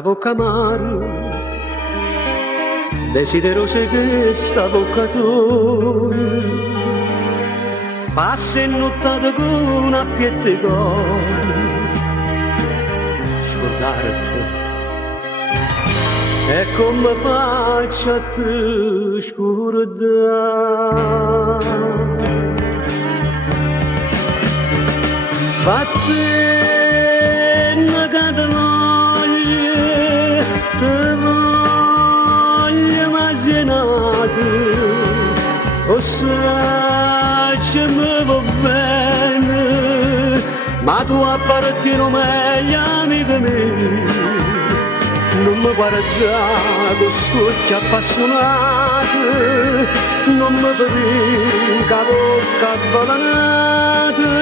bocca amaro, desiderosa che sta bocca tua, passa in nottata con una piette con scordarti. E come faccio a te scordare? Fate una cadavoglia, te voglio masinate, o se mi va bene, ma tu appartieni meglio, amica mia. Non mi guarda con sto occhi appassionati, non mi vedi che bocca avvelenata,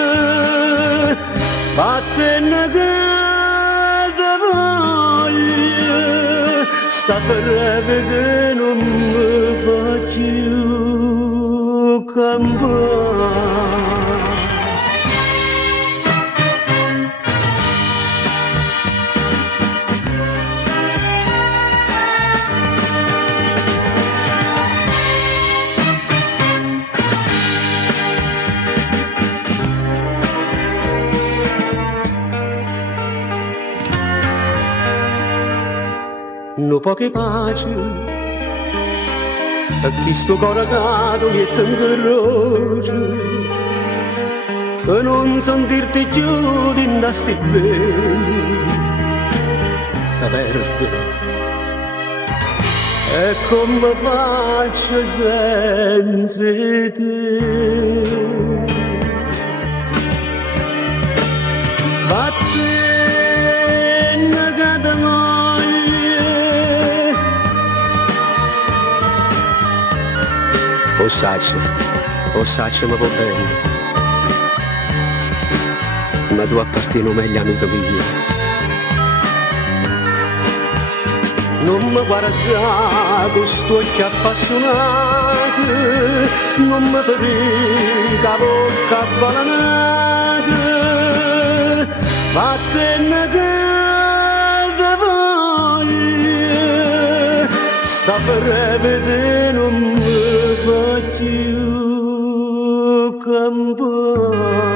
vattene che te voglio, sta per non mi fa più campare. No poche pace a chi sto coracato mi è tangeroso e non sentirti più di andasti bene ti perde e come faccio senza te vattene che te o saccio mi va bene, ma tu appartieni meglio amica mia. Non mi guarda con sto occhi appassionati, non mi vedi che bocca avvelenata, vattene che te voglio, sta per vedere non mi fa più campare.